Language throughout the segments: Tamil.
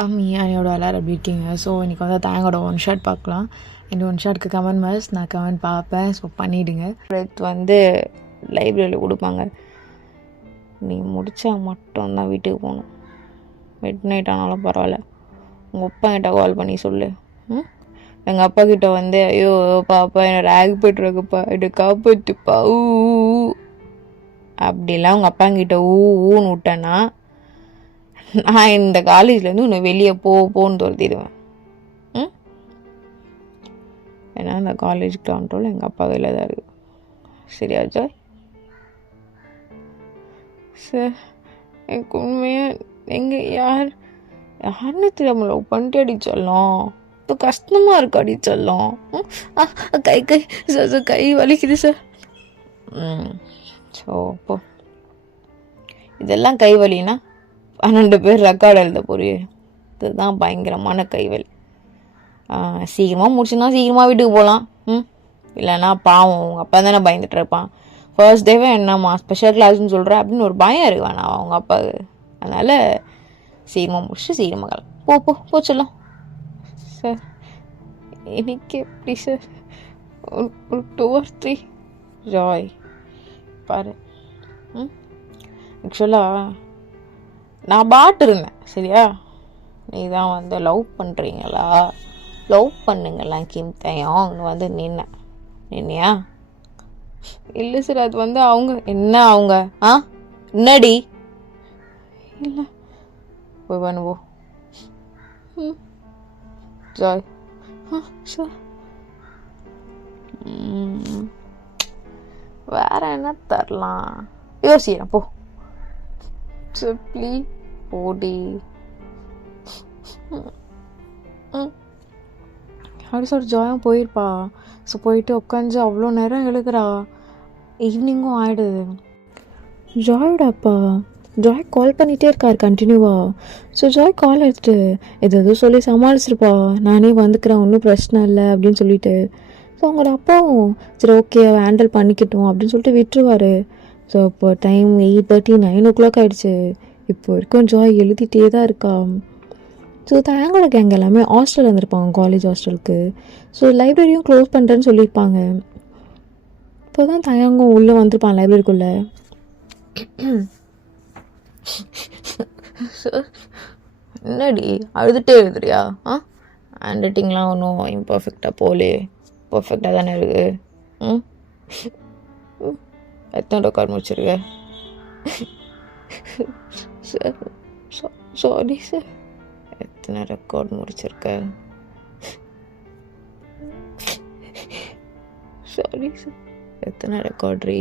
என்னோட எல்லோரும் எப்படி இருக்கீங்க? ஸோ இன்றைக்கி வந்து தேங்கோட ஒன் ஷாட் பார்க்கலாம். இந்த ஒன் ஷாட்க்கு கமெண்ட் மஸ் நான் கமெண்ட் பார்ப்பேன். ஸோ பண்ணிவிடுங்க. இது வந்து லைப்ரரியில் கொடுப்பாங்க. நீ முடித்தா மட்டும்தான் வீட்டுக்கு போகணும். மிட் நைட் ஆனாலும் பரவாயில்ல, உங்கள் அப்பா கிட்ட கால் பண்ணி சொல்லு. எங்கள் அப்பா கிட்ட வந்து ஐயோ பாப்பா என்னை ரேக் போய்ட்டுருக்குப்பா, என்னை காப்பாற்றுப்பா ஊ அப்படிலாம் உங்கள் அப்பாங்கிட்ட ஊன்னு விட்டேன்னா நான் இந்த காலேஜ்லேருந்து உன்னை வெளியே போன்னு துரத்திடுவேன். ஏன்னா இந்த காலேஜ் கண்ட்ரோல் எங்கள் அப்பா கையில் தான் இருக்குது. சரியா ஜாய்? சார் எனக்கு உண்மையாக எங்கள் யாருன்னு தெரியாமல் லவ் பண்ணிட்டு அடிச்சிடலாம். இப்போ கஷ்டமாக இருக்கு அடிச்சிடலாம். கை சார் சார் கை வலிக்குது சார். ஸோ அப்போ இதெல்லாம் கை வலினா 12 பேர் ரெக்கார்டு எழுத போறியே, இதுதான் பயங்கரமான கைவலி. சீக்கிரமாக முடிச்சுன்னா சீக்கிரமாக வீட்டுக்கு போகலாம். இல்லைன்னா பாவம் உங்கள் அப்பா தானே பயந்துட்டு இருப்பான். ஃபர்ஸ்ட் டேவே என்னம்மா ஸ்பெஷல் கிளாஸ்ன்னு சொல்கிறேன் அப்படின்னு ஒரு பயம் இருக்கு வேணாம் அவங்க அப்பாவுக்கு. அதனால் சீக்கிரமாக முடிச்சுட்டு சீக்கிரமாக கிளம்ப போச்சிடலாம். சார் இன்னைக்கு எப்படி சார் ஒரு 2 or 3 ஜாய் பாரு. ஆக்சுவலாக நான் பாட்டு இருந்தேன். சரியா? நீ தான் வந்து லவ் பண்ணுறீங்களா, லவ் பண்ணுங்களா கிம் தையும் வந்து நின்னியா? இல்லை சார் அது வந்து அவங்க அவங்க என்னடி இல்லை போய் பண்ணுவோம் ஜாய். சார் வேற என்ன தரலாம் யோசிக்கிறேன். போ சார் ப்ளீஸ் போடி. அப்படி சொல்லிட்டு ஜாயும் போயிருப்பா. ஸோ போயிட்டு உட்காந்து அவ்வளோ நேரம் எழுதுறா. ஈவினிங்கும் ஆகிடுது. ஜாயோட அப்பா ஜாய் கால் பண்ணிகிட்டே இருக்கார் கண்டினியூவாக. ஸோ ஜாய் கால் எடுத்துட்டு எதுவும் சொல்லி சமாளிச்சிருப்பா. நானே வந்துக்கிறேன், ஒன்றும் பிரச்சனை இல்லை அப்படின்னு சொல்லிட்டு. ஸோ அவங்களோட அப்பாவும் சரி ஓகே அவள் ஹேண்டில் பண்ணிக்கிட்டோம் அப்படின்னு சொல்லிட்டு விட்டுருவார். ஸோ இப்போ டைம் 8:30 9 o'clock ஆகிடுச்சு. இப்போ வரைக்கும் ஜாய் எழுதிட்டே தான் இருக்கா. ஸோ தயங்களோட கேங் எல்லாமே ஹாஸ்டலில் இருந்திருப்பாங்க, காலேஜ் ஹாஸ்டலுக்கு. ஸோ லைப்ரரியும் க்ளோஸ் பண்ணுறேன்னு சொல்லியிருப்பாங்க. இப்போ தான் தயங்கும் உள்ளே வந்திருப்பான் லைப்ரரிக்குள்ளே. என்னடி அழுதுகிட்டே எழுதுறியா? ஹேண்ட் ரைட்டிங்லாம் ஒன்றும் இம்பர்ஃபெக்டாக போலே, பர்ஃபெக்டாக தானே இருக்கு. எத்தனை ரெக்கார்ட் முடிச்சிருக்க? Sir sorry sir. எத்தனை ரெக்கார்ட் முடிச்சிருக்க? Sorry sir. எத்தனை ரெக்கார்ட்ரி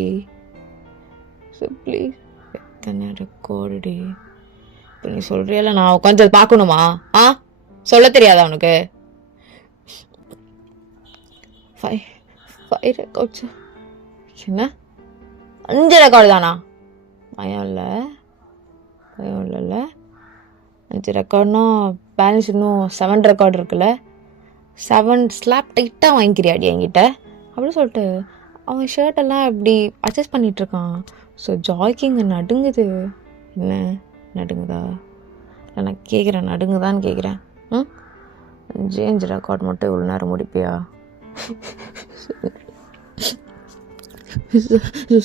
சார் ப்ளீஸ்? எத்தனை ரெக்கார்டு? இப்போ நீ சொல்கிறியால நான் உட்காந்து பார்க்கணுமா? சொல்ல தெரியாதா உனக்கு? 5 ரெக்கார்ட்ஸ். என்ன 5 ரெக்கார்டு தானா? பயம் இல்லைல்ல. 5 ரெக்கார்ட்னா பேலன்ஸ் இன்னும் 7 ரெக்கார்டு இருக்குல்ல. 7 ஸ்லாப் டைட்டாக வாங்கிக்கிறியாடி என்கிட்ட அப்படின்னு சொல்லிட்டு அவன் ஷர்ட்டெல்லாம் இப்படி அட்ஜஸ்ட் பண்ணிகிட்ருக்கான். ஸோ ஜாய்க்கு இங்கே நடுங்குது. என்ன நடுங்குதா? நான் கேட்குறேன் நடுங்குதான்னு கேட்குறேன். 5 ரெக்கார்ட் மட்டும் இவ்வளோ நேரம் முடிப்பியா?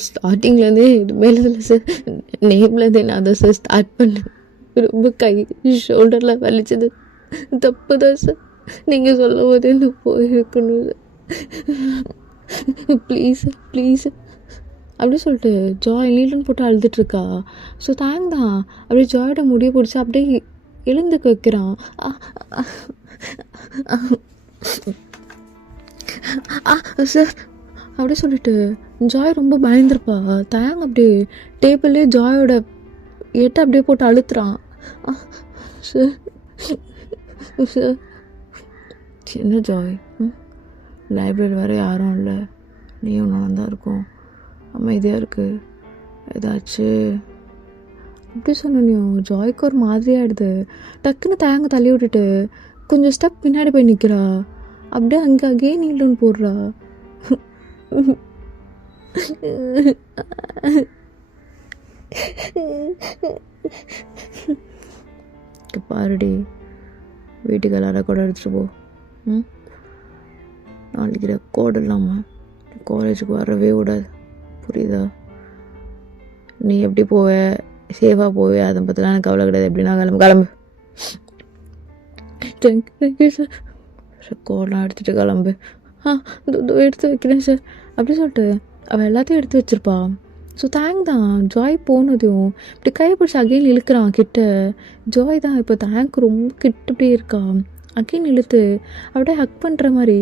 ஸ்டார்டிங்லேருந்தே இது மேலே இல்லை சார், நேம்லேருந்தே நான் தான் சார் ஸ்டார்ட் பண்ணேன். ரொம்ப கை ஷோல்டரில் வலிச்சது தப்பு தான் சார். நீங்கள் சொல்லும் போதே நான் போயிருக்கணும் சார். ப்ளீஸ் ப்ளீஸ் அப்படி சொல்லிட்டு ஜாய் நீலன்னு போட்டு அழுதுட்ருக்கா. ஸோ தேங்க் தான் அப்படியே ஜாயோட முடிய பிடிச்சி அப்படியே எழுந்துக்க வைக்கிறான். சார் அப்படியே சொல்லிட்டு ஜாய் ரொம்ப பயந்துருப்பா. தேங்க அப்படியே டேபிள்லேயே ஜாயோட எட்டை அப்படியே போட்டு அழுத்துறான். சார் சார் சின்ன ஜாய், லைப்ரரி வேறு யாரும் இல்லை, நீயும் நானும் தான் இருக்கும், அமைதியாக இருக்குது, ஏதாச்சும் அப்படி சொன்னியோ. ஜாய்க்கு ஒரு மாதிரி ஆகிடுது. டக்குன்னு தேங்க தள்ளி விட்டுட்டு கொஞ்சம் ஸ்டெப் பின்னாடி போய் நிற்கிறா. அப்படியே அங்கே நீலன்னு போடுறா. பாருடி வீட்டுக்கு எல்லாரும் கூட எடுத்துகிட்டு போ. ம், நாளைக்கு ரெக்கார்டு இல்லாமல் காலேஜுக்கு வரவே விடாது, புரியுதா? நீ எப்படி போவ, சேஃபாக போவே, அதை பற்றிலாம் எனக்கு கவலை கிடையாது. எப்படின்னா கிளம்பு. Thank you sir. ரெக்கார்ட்லாம் எடுத்துகிட்டு கிளம்பு. எடுத்து வைக்கிறேன் சார் அப்படி சொல்லிட்டு அவள் எல்லாத்தையும் எடுத்து வச்சிருப்பா. ஸோ தேங்க் தான். ஜாய் போனதையும் இப்படி கைப்பிடிச்சி அகைன் இழுக்கிறான் கிட்ட. ஜாய் தான் இப்போ தேங்க் ரொம்ப கிட்ட இப்படி இருக்கா. அகைன் இழுத்து அப்படியே ஹக் பண்ணுற மாதிரி.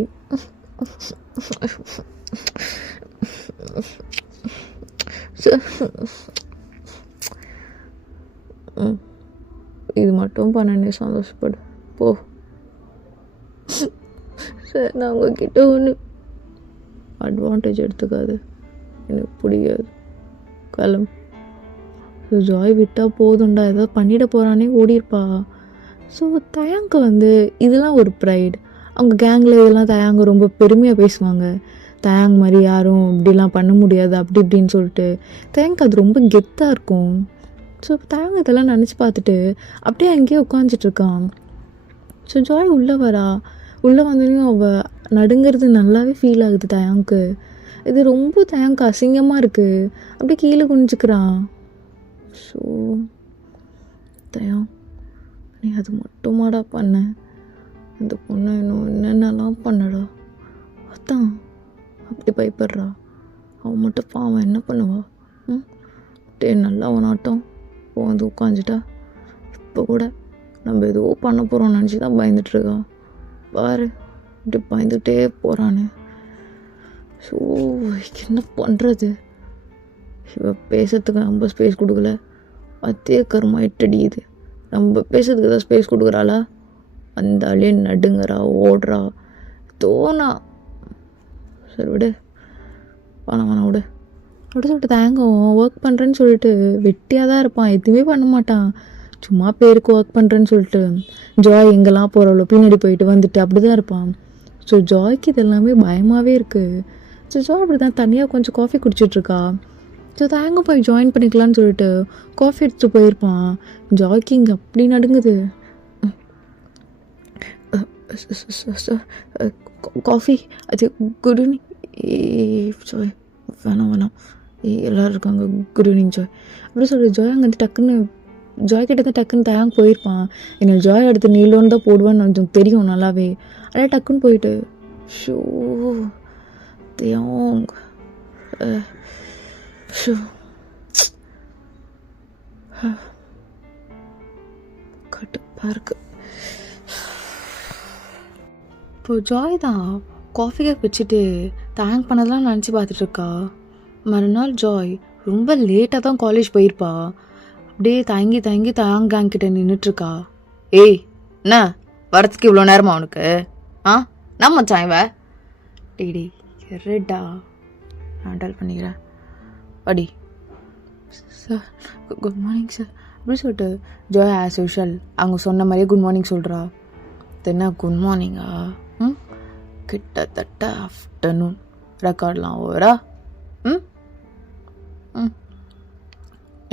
இது மட்டும் பண்ணனே சந்தோஷப்படு போ சார். நான் உங்ககிட்ட ஒன்று அட்வான்டேஜ் எடுத்துக்காது, எனக்கு பிடிக்காது. கிளம்பு. ஸோ ஜாய் விட்டால் போதும்டா, ஏதாவது பண்ணிட போகிறானே ஓடிருப்பா. ஸோ தயாங்க்கு இதெல்லாம் ஒரு ப்ரைட். அவங்க கேங்கில் இதெல்லாம் தயாங்க ரொம்ப பெருமையாக பேசுவாங்க. தயாங் மாதிரி யாரும் இப்படிலாம் பண்ண முடியாது அப்படி இப்படின்னு சொல்லிட்டு தயாங்க்கு அது ரொம்ப கெத்தாக இருக்கும். ஸோ தயாங்க இதெல்லாம் நினச்சி பார்த்துட்டு அப்படியே அங்கேயே உட்காந்துட்ருக்கான். ஸோ ஜாய் உள்ளே வரா. உள்ளே வந்தோடனையும் அவள் நடுங்கிறது நல்லாவே ஃபீல் ஆகுது தயாங்க்கு. இது ரொம்ப தயாங்க்கு அசிங்கமாக இருக்குது. அப்படியே கீழே குனிஞ்சிக்கிறான். ஸோ தயாங், நீ அது மட்டுமாடா பண்ண? அந்த பொண்ணு இன்னும் என்னென்னலாம் பண்ணடா. அதான் அப்படி பயப்படுறா. அவன் மட்டும் பாவம் என்ன பண்ணுவா? நல்லா அவனாட்டம் உட்காந்துட்டா. இப்போ கூட நம்ம ஏதோ பண்ண போகிறோம்னு நினச்சி தான் பயந்துட்டுருக்கா. பாரு இப்படி பயந்துகிட்டே போகிறான்னு. ஸோ என்ன பண்ணுறது? இவ பேசுறதுக்கு நம்ம ஸ்பேஸ் கொடுக்கல, அதே கருமா இட்டடியுது. நம்ம பேசுறதுக்கு தான் ஸ்பேஸ் கொடுக்குறாளா? வந்தாலே நடுங்கிறா, ஓடுறா, தோணா. சரி விடு, வேணாம் விடு அப்படி சொல்லிட்டு தேங்கும். ஒர்க் பண்ணுறேன்னு சொல்லிட்டு வெட்டியாக தான் இருப்பான், எதுவுமே பண்ண மாட்டான். சும்மா பேருக்கு ஒர்க் பண்ணுறேன்னு சொல்லிட்டு ஜாய் எங்கெல்லாம் போகிறவளோ பின்னாடி போயிட்டு வந்துட்டு அப்படி தான் இருப்பான். ஸோ ஜாய்க்கு இது எல்லாமே பயமாகவே இருக்குது. ஸோ ஜாய் அப்படி தான் தனியாக கொஞ்சம் காஃபி குடிச்சிட்ருக்கா. ஸோ தேங்க போய் ஜாயின் பண்ணிக்கலான்னு சொல்லிட்டு காஃபி எடுத்துகிட்டு போயிருப்பான். ஜாய்க்கு இங்கே அப்படி நடுங்குது. காஃபி அது குட் ஈவினிங். ஜாய் வேணாம் எல்லோரும் இருக்காங்க, குட் ஈவினிங் ஜாய் அப்படி சொல்லிட்டு ஜாய் அங்கே டக்குன்னு ஜாய் கிட்ட டக்குன்னு தயாங்க போயிருப்பான். என்னை ஜாய் எடுத்து நீளோன்னு தான் போடுவான்னு கொஞ்சம் தெரியும் நல்லாவே. அதே டக்குன்னு போயிட்டு ஷோ தயாங் ஷோ கட்டுப்பாக இருக்கு. இப்போ ஜாய் தான் காஃபி கப் வச்சுட்டு தேங்க் பண்ணதெல்லாம் நினச்சி பார்த்துட்ருக்கா. மறுநாள் ஜாய் ரொம்ப லேட்டாக தான் காலேஜ் போயிருப்பா. அப்படியே தயங்கி தயாங் கேங் கிட்ட நின்றுட்டுருக்கா. ஏய் என்ன வரத்துக்கு இவ்வளோ நேரமா அவனுக்கு? நம்ம மச்சான் இவ டேடி எருடா ஹேண்டல் பண்ணிக்கிறேன் அடி. சார் குட் மார்னிங் சார் அப்படின்னு சொல்லிட்டு ஜாய் ஆஸ் யூஷுவல் அவங்க சொன்ன மாதிரியே குட் மார்னிங் சொல்கிறா. என்ன குட் மார்னிங்கா? கிட்டத்தட்ட ஆஃப்டர்நூன். ரெக்கார்ட்லாம் ஓவரா?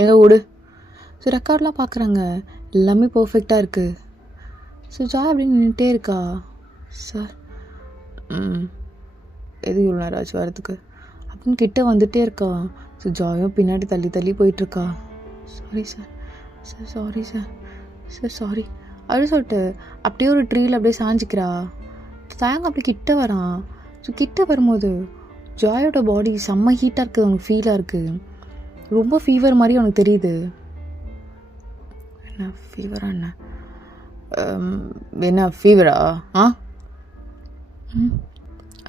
எங்கே விடு. ஸோ ரெக்கார்ட்லாம் பார்க்குறாங்க, எல்லாமே பர்ஃபெக்டாக இருக்குது. ஸோ ஜாய் அப்படின்னு நின்றுட்டே இருக்கா. சார் எது இவ்வளோ நேரம் ஆச்சு வரதுக்கு அப்படின்னு கிட்டே வந்துகிட்டே இருக்கா. ஸோ ஜாயும் பின்னாடி தள்ளி போயிட்டுருக்கா. சாரி சார் சாரி சாரி அப்படின்னு சொல்லிட்டு அப்படியே ஒரு ட்ரீயில் அப்படியே சாஞ்சிக்கிறா. தேங்க அப்படி கிட்ட வரான். ஸோ கிட்ட வரும்போது ஜாயோட பாடி செம்ம ஹீட்டாக இருக்குது, அவனுக்கு ஃபீலாக இருக்குது. ரொம்ப ஃபீவர் மாதிரி அவனுக்கு தெரியுது. என்ன ஃபீவரா? என்ன ஃபீவரா?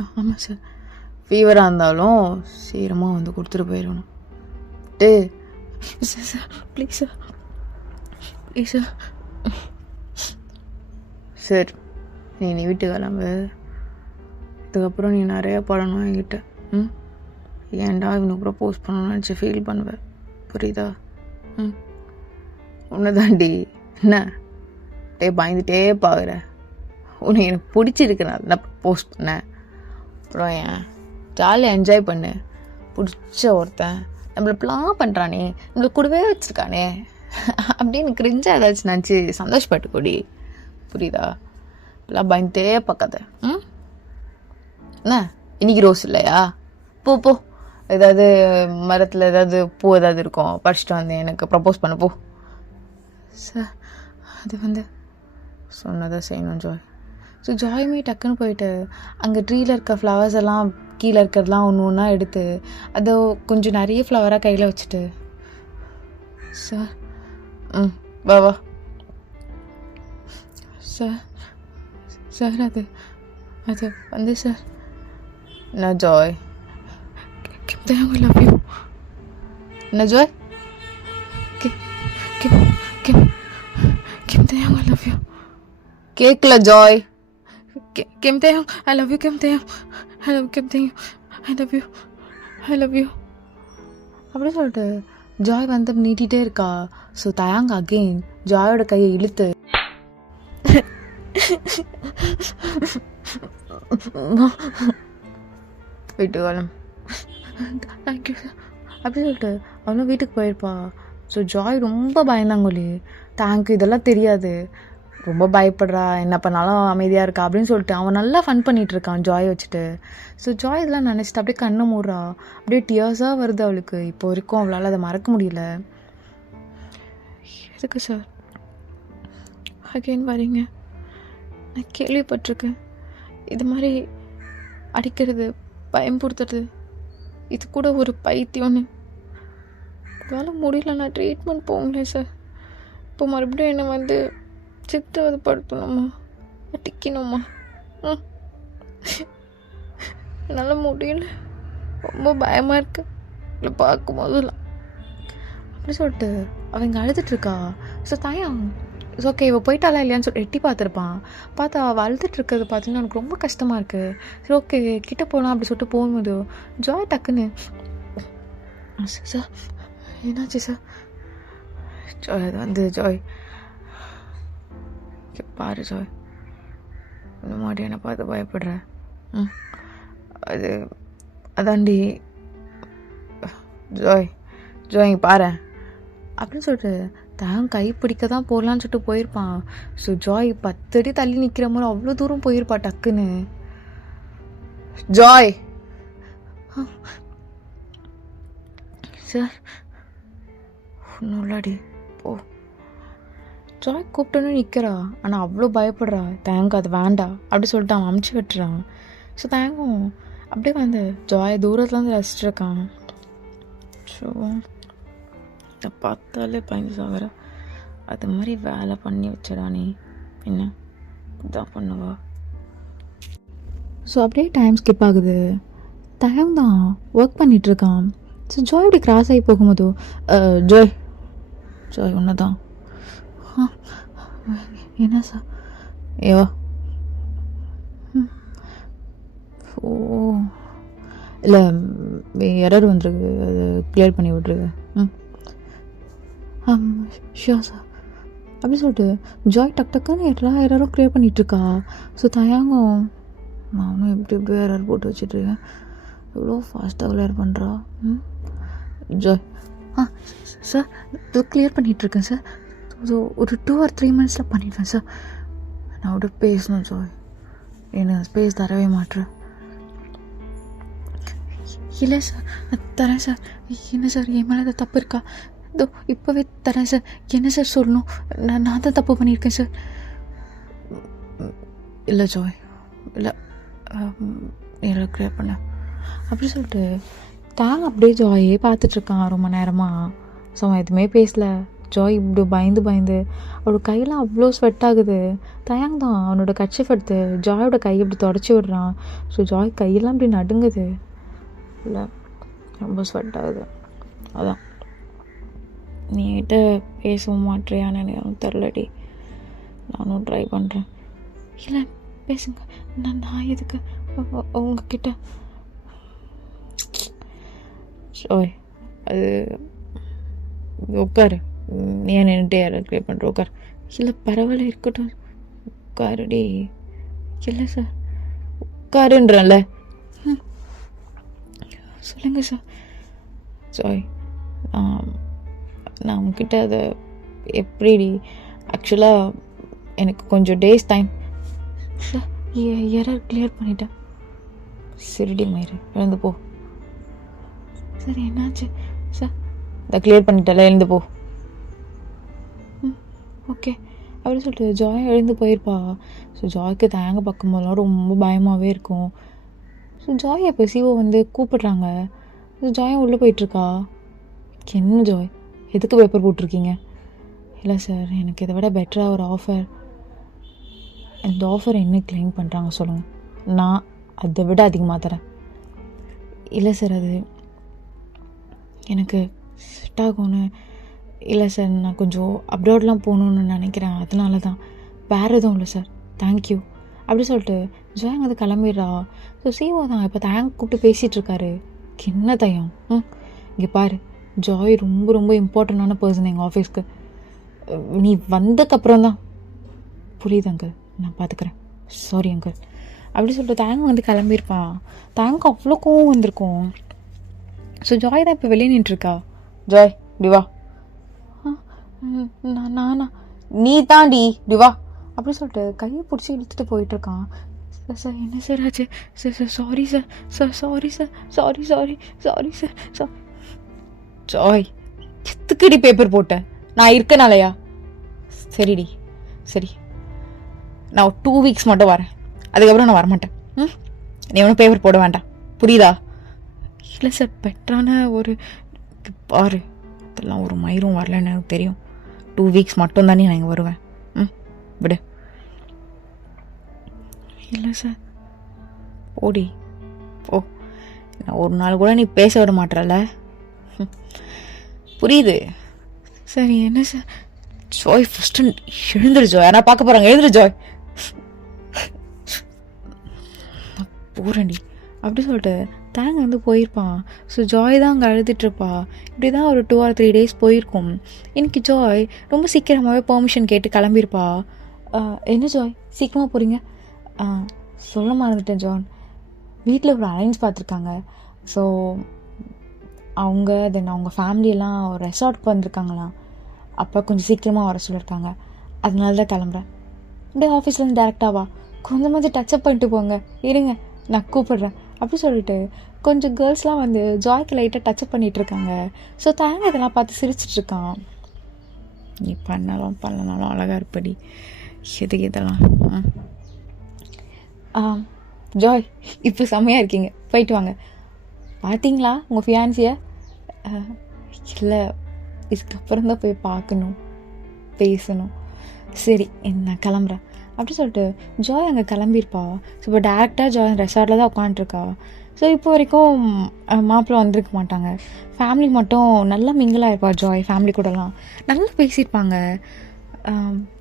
ஆமாம் சார். ஃபீவராக இருந்தாலும் சீக்கிரமாக வந்து கொடுத்துட்டு போயிடணும். சார் ப்ளீஸ் சார் சார் நீ வீட்டுக்கு கிளம்பு. இதுக்கப்புறம் நீ நிறையா படணும் என்கிட்ட. ஏன்டா இவனுக்கு ப்ரப்போஸ் பண்ணணும்னு நினச்சி ஃபீல் பண்ணுவேன், புரியுதா? உன்னை தாண்டி என்ன பயந்துட்டே பார்க்குற. உன்னை எனக்கு பிடிச்சிருக்குறேன், நான் ப்ரப்போஸ் பண்ணேன். அப்புறம் ஏன் ஜாலியாக என்ஜாய் பண்ணு. பிடிச்ச ஒருத்தன் நம்மளை பிளான் பண்ணுறானே, நம்மளை கூடவே வச்சுருக்கானே அப்படின்னு கிரிஞ்சாக ஏதாச்சும் நினச்சி சந்தோஷப்பட்டு கூடி, புரியுதா? எல்லாம் பயந்துட்டே பார்க்காத. என்ன இன்னைக்கு ரோஸ் இல்லையா? போ போ, ஏதாவது மரத்தில் ஏதாவது பூ ஏதாவது இருக்கும், பறிச்சிட்டு வந்து எனக்கு ப்ரப்போஸ் பண்ண போ. சார் அது சொன்னதை செய்யணும் ஜாய். ஸோ ஜாயுமே டக்குன்னு போயிட்டு அங்கே ட்ரீயில் இருக்க ஃப்ளவர்ஸ் எல்லாம் கீழே இருக்கிறதுலாம் ஒன்று ஒன்றா எடுத்து அதை கொஞ்சம் நிறைய ஃப்ளவராக கையில் வச்சுட்டு, சார் வா வா சார் சார் அது சார் நான் ஜாய் I love you. என்ன Joy? Kim Taeyang, I love you. கேக்கல Joy. Kim Taeyang, I love you. Kim Taeyang, I love Kim Taeyang, I love you. I love you. அப்படி சொல்லிட்டு ஜாய் நீட்டிகிட்டே இருக்கா. ஸோ தயாங் அகெயின் ஜாயோட கையை இழுத்து வீட்டு காலம் தேங்க்யூ சார் அப்படி சொல்லிட்டு அவனும் வீட்டுக்கு போயிருப்பா. ஸோ ஜாய் ரொம்ப பயந்தாங்கொல்லி. தேங்க்யூ இதெல்லாம் தெரியாது, ரொம்ப பயப்படுறா, என்ன பண்ணாலும் அமைதியாக இருக்கா அப்படின்னு சொல்லிட்டு அவன் நல்லா ஃபன் பண்ணிகிட்ருக்கான் ஜாய் வச்சுட்டு. ஸோ ஜாய் இதெல்லாம் நினச்சிட்டு அப்படியே கண்ணை மூடுறா. அப்படியே டியர்ஸாக வருது அவளுக்கு. இப்போ வரைக்கும் அவளால் அதை மறக்க முடியல. எதுக்கு சார் அகெயின் வரீங்க? நான் கேள்விப்பட்டிருக்கேன் இது மாதிரி அடிக்கிறது, பயம்படுத்துறது, இது கூட ஒரு பைத்தியம்னு. வேலை முடியலண்ணா ட்ரீட்மெண்ட் போங்களேன் சார். இப்போ மறுபடியும் என்னை சித்திரவதைப்படுத்தணுமா, அடிக்கணுமா? என்னால் முடியல, ரொம்ப பயமாக இருக்கு இல்லை பார்க்கும்போதெல்லாம் அப்படி சொல்லிட்டு அவங்க அழுதுட்ருக்கா. ஸோ தயாங் ஓகே இவள் போயிட்டாலா இல்லையான்னு சொல்லிட்டு எட்டி பார்த்துருப்பான். பார்த்தா அவள் அழுதுட்ருக்கிறது பார்த்தீங்கன்னா எனக்கு ரொம்ப கஷ்டமாக இருக்குது. சரி ஓகே கிட்டே போகலாம் அப்படி சொல்லிட்டு போகும்போது ஜாய் டக்குன்னு சார் என்னாச்சு சார்? ஜாய் அது ஜாய் பாரு ஜாய் இந்த மாதிரி என்னை பார்த்து பயப்படுறேன். அதாண்டி ஜாய் பாரு அப்படின்னு சொல்லிட்டு தான் கை பிடிக்க தான் போகலான்னு சொல்லிட்டு போயிருப்பான். ஸோ ஜாய் 10 அடி தள்ளி நிற்கிற மாதிரி அவ்வளோ தூரம் போயிருப்பா டக்குன்னு. ஜாய் சார் ஒன்றும் இல்லடி போ. ஜாய் கூப்பிட்டோன்னு நிற்கிறா, ஆனால் அவ்வளோ பயப்படுறா. தேங்க் அது வேண்டாம் அப்படி சொல்லிட்டு அவன் அமுச்சு விட்டுறான். ஸோ தேங்கும் அப்படியே ஜாய் தூரத்துலேருந்து ரசிச்சிருக்கான். ஸோ இதை பார்த்தாலே பயந்து சாகிற அது மாதிரி வேலை பண்ணி வச்சடா நீ, என்ன இதான் பண்ணுவா. ஸோ அப்படியே டைம் ஸ்கிப் ஆகுது. தயம் தான் ஒர்க் பண்ணிகிட்ருக்கான். ஸோ ஜாய் இப்படி கிராஸ் ஆகி போகும்போது ஜாய் ஒன்று தான் என்ன சார் ஏவா ஓ இல்லை எரர் வந்துருக்கு, அது கிளியர் பண்ணி விட்ருக்கு. ஷியோர் சார் அப்படி சொல்லிட்டு ஜாய் டக்குன்னு எரரும் கிளியர் பண்ணிகிட்ருக்கா. ஸோ தயாங்கும் நானும் எப்படி எரர் போட்டு வச்சிட்ருக்கேன், எவ்வளோ ஃபாஸ்ட்டாக கிளியர் பண்ணுறா. ஜாய் சார் இது கிளியர் பண்ணிகிட்ருக்கேன் சார், ஸோ ஒரு 2 or 3 minutes பண்ணிடுவேன் சார். நான் விட பேசணும் ஜாய், எனக்கு ஸ்பேஸ் தரவே மாட்டேறேன். இல்லை சார் நான் தரேன் சார். என்ன சார் என் மேலே தப்பு இருக்கா? இதோ இப்போவே தரேன் சார். என்ன சார் சொல்லணும்? நான் தான் தப்பு பண்ணியிருக்கேன் சார். இல்லை ஜாய் இல்லை எல்லாம் கிளியர் பண்ண அப்படி சொல்லிட்டு தாங்க அப்படியே ஜாயே பார்த்துட்ருக்கான் ரொம்ப நேரமாக. ஸோ அவன் எதுவுமே பேசலை. ஜாய் இப்படி பயந்து அவளோட கையெல்லாம் அவ்வளோ ஸ்வெட் ஆகுது. தயாங் தான் அவனோட கட்சிஃப் எடுத்து ஜாயோட கையை இப்படி தொடச்சி விடுறான். ஸோ ஜாய் கையெல்லாம் இப்படி நடுங்குது, இல்லை ரொம்ப ஸ்வெட் ஆகுது. அதான் நீகிட்ட பேசவும் மாட்டேறியான்னு எனக்கு தெரிலடி, நானும் ட்ரை பண்ணுறேன். இல்லை பேசுங்க, நான் எதுக்கு உங்ககிட்ட ஓய் அது உட்காரு, நீ நின்றுட்டே யாரை க்ளியர் பண்ணுற உட்கார். இல்லை பரவாயில்ல இருக்கட்டும் உட்காருடி. இல்லை சார் உட்காருன்றல. சொல்லுங்கள் சார். சாரி நான் உங்ககிட்ட அதை எப்படி ஆக்சுவலாக எனக்கு கொஞ்சம் days time sir error clear பண்ணிட்டேன். சரிடி மயிறு, எழுந்து போ. சார் என்னாச்சு சார்? இதை கிளியர் பண்ணிட்டல, எழுந்து போ. ஓகே அப்படின்னு சொல்லிட்டு ஜாய் எழுந்து போயிருப்பா. ஸோ ஜாய்க்கு தேங்க பார்க்கும்போதெல்லாம் ரொம்ப பயமாகவே இருக்கும். ஸோ ஜாய் அப்போ சிஓ வந்து கூப்பிடுறாங்க. ஸோ ஜாயும் உள்ளே போயிட்டுருக்கா. என்ன ஜாய், எதுக்கு பேப்பர் போட்டிருக்கீங்க? இல்லை சார், எனக்கு இதை விட பெட்டராக ஒரு ஆஃபர். இந்த ஆஃபர் என்ன கிளைம் பண்ணுறாங்க சொல்லுங்கள், நான் அதை விட அதிகமாக தரேன். இல்லை சார், அது எனக்கு செட் ஆகும்னு. இல்லை சார், நான் கொஞ்சம் அப்ராட்லாம் போகணுன்னு நினைக்கிறேன், அதனால தான், வேறு எதுவும் இல்லை சார், தேங்க்யூ அப்படி சொல்லிட்டு ஜாய் அது கிளம்பிடுறா. ஸோ சிஓ தான் இப்போ தேங்க் கூப்பிட்டு பேசிகிட்ருக்காரு. என்ன தயம், இங்கே பாரு, ஜாய் ரொம்ப ரொம்ப இம்பார்ட்டண்டான பர்சன் எங்கள் ஆஃபீஸ்க்கு. நீ வந்ததுக்கப்புறம் தான். புரியுது அங்கிள், நான் பார்த்துக்குறேன், சாரி அங்கிள் அப்படி சொல்லிட்டு தேங்க் வந்து கிளம்பியிருப்பான். தேங்க் அவ்வளோ கோவம் வந்திருக்கும். ஸோ ஜாய் தான் இப்போ வெளியே நின்றுருக்கா. ஜாய் டிவா. நானா? நீ தாண்டி டிவா அப்படி சொல்லிட்டு கையை பிடிச்சி இழுத்துட்டு போயிட்டுருக்கான். சார் சார் என்ன சார் ஆச்சு? Sir sir sorry sir, sir sorry sir, sorry sorry sorry sir sir. Joy, எத்துக்குடி பேப்பர் போட்ட? நான் இருக்கனாலயா? சரிடி சரி, நான் 2 வீக்ஸ் மட்டும் வரேன், அதுக்கப்புறம் நான் வரமாட்டேன். நீ ஒன்றும் பேப்பர் போட வேண்டாம், புரியுதா? இல்லை சார், பெட்டரான ஒரு பாரு, அதெல்லாம் ஒரு மயிரும் வரலன்னு எனக்கு தெரியும். 2 வீக்ஸ் மட்டும் தானே நான் இங்கே வருவேன். விடு. இல்லை சார், ஓடி ஓ, நான் ஒரு நாள் கூட நீ பேச விட மாட்டேறல, புரியுது? சரி என்ன சார்? ஜாய் ஃபஸ்ட்டு எழுந்துரு ஜாய், நான் பார்க்க போகிறாங்க, எழுந்துரு ஜாய். போகிறேன்டி அப்படி சொல்லிட்டு தேங்க வந்து போயிருப்பான். ஸோ ஜாய் தான் அங்கே அழுதுட்டுருப்பா. இப்படி தான் ஒரு 2 or 3 days போயிருக்கும். இன்னைக்கு ஜாய் ரொம்ப சீக்கிரமாகவே பெர்மிஷன் கேட்டு கிளம்பியிருப்பா. என்ன ஜாய் சீக்கிரமாக போகிறீங்க? சொல்ல மறந்துட்டேன் ஜான், வீட்டில் ஒரு அலைன்ஸ் பார்த்துருக்காங்க. ஸோ அவங்க தென் அவங்க ஃபேமிலியெல்லாம் ஒரு ரெசார்ட்க்கு வந்திருக்காங்களாம். அப்போ கொஞ்சம் சீக்கிரமாக வர சொல்லியிருக்காங்க, அதனால தான் கிளம்புறேன். அப்படியே ஆஃபீஸ்லேருந்து டேரெக்டாக வா, கொஞ்சமாவது டச்சப் பண்ணிட்டு போங்க, இருங்க நான் கூப்பிடுறேன் அப்படி சொல்லிட்டு கொஞ்சம் கேர்ள்ஸ்லாம் வந்து ஜாய்க்கு லைட்டாக டச்சப் பண்ணிகிட்ருக்காங்க. ஸோ தேங்க இதெல்லாம் பார்த்து சிரிச்சிட்ருக்கான். நீ பண்ணாலும் பண்ணனாலும் அழகாக இருப்படி, எதுக்கு இதெல்லாம்? ஜாய் இப்போ செம்மையாக இருக்கீங்க, போயிட்டு வாங்க. பார்த்தீங்களா உங்கள் ஃபியான்சியை? இல்லை, இதுக்கப்புறம் தான் போய் பார்க்கணும், பேசணும். சரி நான் கிளம்புறேன் அப்படி சொல்லிட்டு ஜாய் அங்கே கிளம்பியிருப்பா. ஸோ இப்போ டேரெக்டாக ஜாய் ரெசார்ட்டில் தான் உட்காந்துருக்கா. ஸோ இப்போ வரைக்கும் மாப்பிள்ளை வந்திருக்க மாட்டாங்க. ஃபேமிலி மட்டும் நல்லா மிங்கிளாக இருப்பா. ஜாய் ஃபேமிலி கூடலாம் நல்லா பேசியிருப்பாங்க.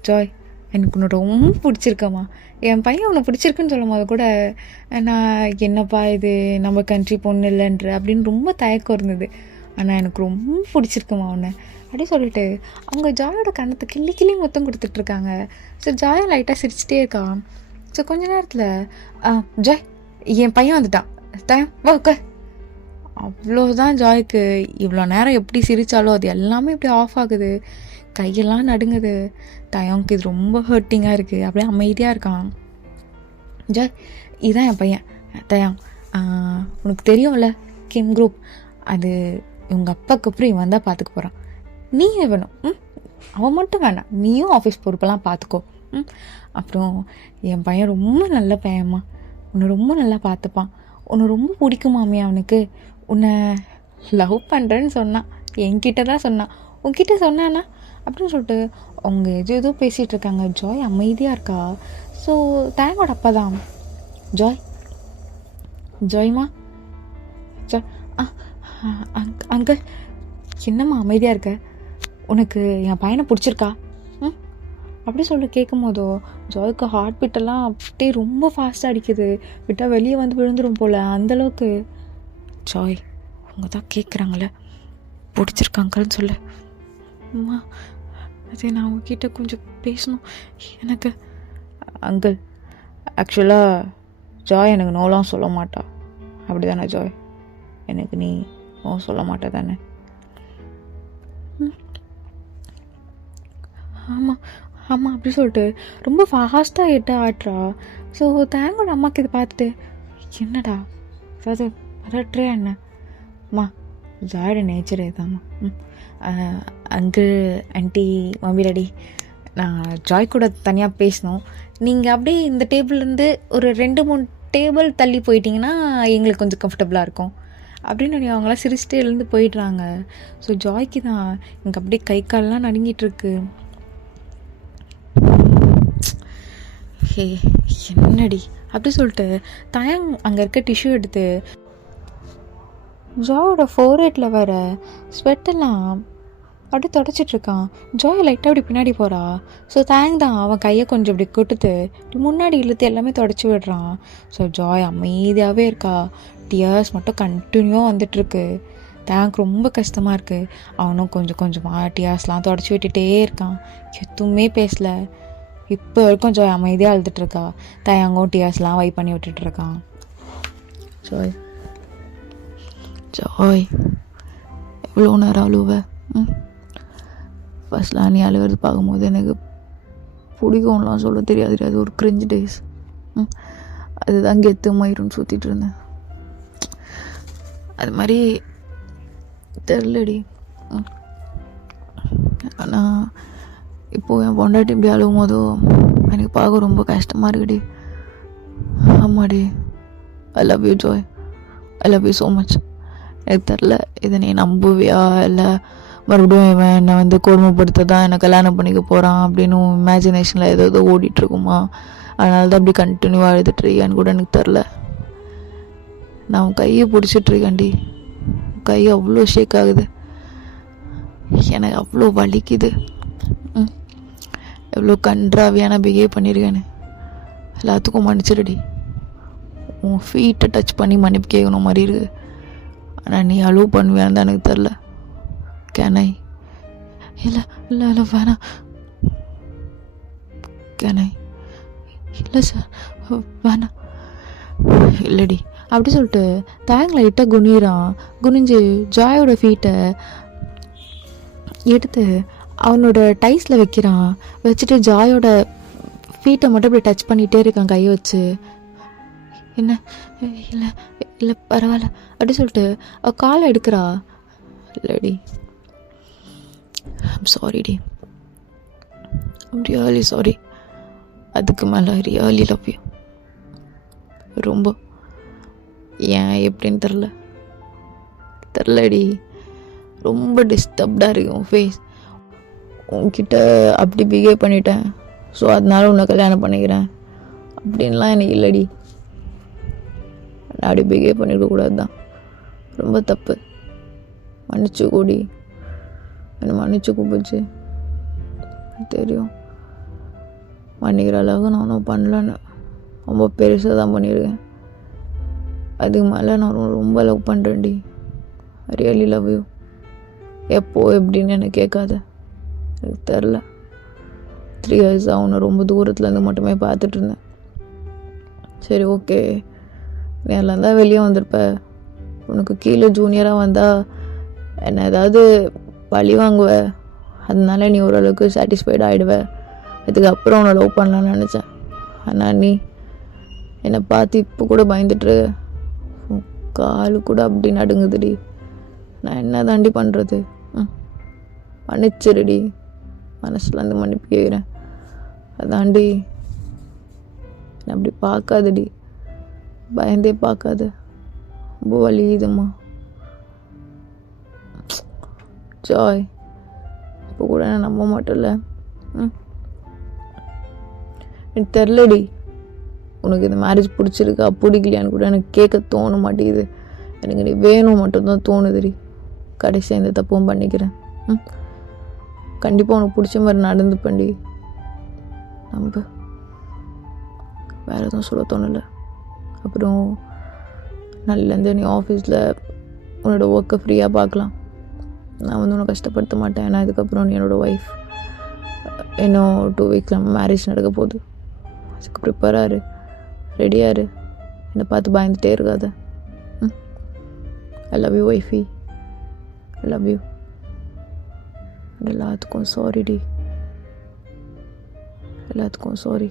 ஜாய் எனக்கு உன்னை ரொம்ப பிடிச்சிருக்கம்மா, என் பையன் உன்னை பிடிச்சிருக்குன்னு சொல்லும் போது கூட நான் என்னப்பா இது நம்ம கண்ட்ரி பொண்ணு இல்லைன்ற அப்படின்னு ரொம்ப தயக்கம் இருந்தது. ஆனால் எனக்கு ரொம்ப பிடிச்சிருக்குமா உன்னை அப்படி சொல்லிட்டு அவங்க ஜாயோட கண்ணத்தை கிள்ளி மொத்தம் கொடுத்துட்ருக்காங்க. ஸோ ஜாயும் லைட்டாக சிரிச்சிட்டே இருக்கான். ஸோ கொஞ்ச நேரத்தில் ஜாய் என் பையன் வந்துட்டான், தயம் வா உட்கார். அவ்வளோதான் ஜாய்க்கு இவ்வளோ நேரம் எப்படி சிரித்தாலோ அது எல்லாமே இப்படி ஆஃப் ஆகுது, கையெல்லாம் நடுங்குது. தயம்க்கு இது ரொம்ப ஹர்ட்டிங்காக இருக்குது, அப்படியே அமைதியாக இருக்கான். ஜாய் இதுதான் என் பையன் தயம், உனக்கு தெரியும்ல கிம் குரூப், அது இவங்க அப்பாவுக்கு அப்புறம் இவன் தான் பார்த்துக்க போகிறான். நீ வேணும், அவன் மட்டும் வேணாம், நீயும் ஆஃபீஸ் பொறுப்பெல்லாம் பார்த்துக்கோ. அப்புறம் என் பையன் ரொம்ப நல்ல பையன்மா, உன்னை ரொம்ப நல்லா பார்த்துப்பான், உன்னை ரொம்ப பிடிக்குமாமே அவனுக்கு, உன்னை லவ் பண்ணுறேன்னு சொன்னான், என்கிட்ட தான் சொன்னான், உன்கிட்ட சொன்னானா அப்படின்னு சொல்லிட்டு அவங்க எதோ பேசிகிட்டு இருக்காங்க. ஜாய் அமைதியாக இருக்கா. ஸோ தேங்கோட அப்பா தான் ஜாய். ஜாய்மா ஜாய் அங்கிள் என்னம்மா அமைதியாக இருக்க, உனக்கு என் பையனை பிடிச்சிருக்கா அப்படி சொல்லி கேட்கும் போதோ ஜாய்க்கு ஹார்ட் பீட்டெல்லாம் அப்படியே ரொம்ப ஃபாஸ்ட்டாக அடிக்குது, விட்டால் வெளியே வந்து விழுந்துடும் போல் அந்தளவுக்கு. ஜாய் அவங்க தான் கேட்குறாங்களே பிடிச்சிருக்காங்கன்னு சொல்லு. அம்மா அது நான் உங்ககிட்ட கொஞ்சம் பேசணும் எனக்கு. அங்கிள் ஆக்சுவலாக ஜாய் எனக்கு நோலாம் சொல்ல மாட்டா, அப்படி தானே ஜாய்? எனக்கு நீ நோ சொல்ல மாட்டே தானே? ஆமாம் ஆமாம் அப்படி சொல்லிட்டு ரொம்ப ஃபாஸ்ட்டாக எட்ட ஆட்டுறா. ஸோ தேங்கோட அம்மாவுக்கு இதை பார்த்துட்டு, என்னடா அதாவது பரட்டுறியா என்ன? அம்மா ஜாயோட நேச்சர் இதுதாம்மா. அங்கிள் ஆண்டி மம்மி டாடி, நான் ஜாய் கூட தனியாக பேசணும். நீங்கள் அப்படியே இந்த டேபிள்லேருந்து ஒரு 2-3 டேபிள் தள்ளி போயிட்டீங்கன்னா எங்களுக்கு கொஞ்சம் கம்ஃபர்டபுளாக இருக்கும் அப்படின்னு அவங்களாம் சிரிச்சிட்டே எழுந்து போயிடுறாங்க. ஸோ ஜாய்க்கு தான் எனக்கு அப்படியே கை கால்லாம் நடுங்கிட்டுருக்கு. ஹே என்னடி அப்படி சொல்லிட்டு தயங் அங்கே இருக்க டிஷ்யூ எடுத்து ஜாயோட ஃபோர்ஹெட்டில் வர ஸ்வெட்டெல்லாம் அப்படியே தொடச்சிட்ருக்கான். ஜாய் லைட்டாக அப்படி பின்னாடி போகிறா. ஸோ தேங் தான் அவன் கையை கொஞ்சம் இப்படி கொடுத்து முன்னாடி இழுத்து எல்லாமே தொடச்சி விடுறான். ஸோ ஜாய் அமைதியாகவே இருக்கா. டியர்ஸ் மட்டும் கண்டினியூவாக வந்துட்டுருக்கு. தேங்க் ரொம்ப கஷ்டமாக இருக்குது. அவனும் கொஞ்சம் கொஞ்சமாக டியர்ஸ்லாம் தொடச்சி விட்டுட்டே இருக்கான். எதுவுமே பேசலை. இப்போ வரைக்கும் ஜாய் அமைதியாக அழுதுட்ருக்கா. தயங்கும் டியர்ஸ்லாம் வைப் பண்ணி விட்டுட்ருக்கான். ஜாய் ஜாய் எவ்வளோ நேரம் அழுவ? ஃபர்ஸ்ட்லாம் நீ அழுகிறது பார்க்கும்போது எனக்கு பிடிக்கும்லாம் சொல்ல தெரியாது. அது ஒரு கிரிஞ்சு டேஸ். அதுதான் கெத்து மயிருன்னு சுற்றிட்டு இருந்தேன். அது மாதிரி தெரிலடி. ஆனால் இப்போது என் பொண்டாட்டி இப்படி அழுகும் போதோ எனக்கு பார்க்க ரொம்ப கஷ்டமாக இருக்குடி. ஆமாடி, ஐ love you Joy, I love you so much. எனக்கு தெரில இதை நீ நம்புவியா இல்லை மறுபடியும் இவன் என்னை வந்து கொடுமைப்படுத்த தான் என்னை கல்யாணம் பண்ணிக்க போகிறான் அப்படின்னு இமேஜினேஷனில் ஏதோ ஓடிட்டுருக்குமா, அதனால தான் அப்படி கண்டினியூவாக எழுதிட்டுருக்கியான்னு கூட எனக்கு தெரில. நான் உன் கையை பிடிச்சிட்ருக்கேன்டி. கை அவ்வளோ ஷேக் ஆகுது. எனக்கு அவ்வளோ வலிக்குது. எவ்வளோ கன்றாவியான பிஹேவ் பண்ணியிருக்கேன்னு எல்லாத்துக்கும் மன்னிச்சிடுடி. உன் ஃபீட்டை டச் பண்ணி மன்னிப்பு கேட்கணும் மாதிரி இருக்குது. ஆனால் நீ அலோவ் பண்ணுவியான்னு தான் எனக்கு தெரில. கேனை இல்லை இல்லை இல்லை வேணாம். கேனை இல்லை சார் வேணாம். இல்லடி அப்படி சொல்லிட்டு தேங் லைட்டாக குனிறான். குனிஞ்சு ஜாயோட ஃபீட்டை எடுத்து அவனோட டைஸில் வைக்கிறான். வச்சுட்டு ஜாயோட ஃபீட்டை மட்டும் இப்படி டச் பண்ணிகிட்டே இருக்கான் கையை வச்சு. என்ன இல்லை இல்லை பரவாயில்ல அப்படி சொல்லிட்டு அவள் காலை எடுக்கிறா. இல்லடி ஐம் சாரிடி, ஐம் ரியலி சாரி. அதுக்கு மேலே ரியலி லவ் யூ. ரொம்ப ஏன் எப்படின்னு தெரிலடி. ரொம்ப டிஸ்டர்ப்டாக இருக்கு உன் ஃபேஸ். உன்கிட்ட அப்படி பிஹேவ் பண்ணிட்டேன், ஸோ அதனால உன்னை கல்யாணம் பண்ணிக்கிறேன் அப்படின்லாம் எனக்கு இல்லடி. நான் அப்படி பிஹேவ் பண்ணிடக்கூடாது தான். ரொம்ப தப்பு. மன்னிச்சு கூடி என்னை மன்னிச்சு கூப்பிடுச்சு தெரியும். மன்னிக்கிற அளவுக்கு நான் ஒன்றும் பண்ணலன்னு ரொம்ப பெருசாக தான் பண்ணியிருக்கேன். அதுக்கு மேலே நான் ரொம்ப லவ் பண்ணுறேன்டி. Really love you. எப்போ எப்படின்னு எனக்கு கேட்காத. எனக்கு தெரில. 3 years அவனை ரொம்ப தூரத்துலேருந்து மட்டுமே பார்த்துட்டு இருந்தேன். சரி ஓகே, நீ எல்லாம் தான் வெளியே வந்திருப்ப. உனக்கு கீழே ஜூனியராக வந்தால் என்னை ஏதாவது பழி வாங்குவ, அதனால நீ ஓரளவுக்கு சாட்டிஸ்ஃபைட் ஆகிடுவ. அதுக்கப்புறம் உன்னை லவ் பண்ணலான்னு நினச்சேன். ஆனால் நீ என்னை பார்த்து இப்போ கூட பயந்துட்டு காலு கூட அப்படி நடுங்குதுடி. நான் என்ன தாண்டி பண்ணுறது? மன்னிச்சிருடி. மனசுலேருந்து மன்னிப்பு கேட்குறேன். அதாண்டி என்னை அப்படி பார்க்காதடி. பயந்தே பார்க்காத. ரொம்ப வலியுதும்மா. ஜாய் இப்போ கூட நான் நம்ப மாட்டேன்ல. எனக்கு தெரிலடி, உனக்கு இந்த மேரேஜ் பிடிச்சிருக்கா பிடிக்கலையான்னு கூட எனக்கு கேட்க தோண மாட்டேங்குது. எனக்கு நீ வேணும் மட்டும்தான் தோணுதுடி. கடைசியாக இந்த தப்பும் பண்ணிக்கிறேன். கண்டிப்பாக உனக்கு பிடிச்ச மாதிரி நடந்துப்பேன்டி. நம்ப. வேறு எதுவும் சொல்ல தோணலை. அப்புறம் நல்லேருந்து நீ ஆஃபீஸில் உன்னோட ஒர்க்கை ஃப்ரீயாக பார்க்கலாம். நான் வந்து உன்னை கஷ்டப்படுத்த மாட்டேன். ஏன்னா இதுக்கப்புறம் நீ என்னோடய ஒய்ஃப். இன்னும் 2 weeks மேரேஜ் நடக்க போகுது. அதுக்கு ப்ரிப்பேராக இரு, ரெடியாக இரு. என்னை பார்த்து பயந்துகிட்டே இருக்காத. ஐ love you wifey, I love you. எல்லாத்துக்கும் சாரிடி. எல்லாத்துக்கும் sorry,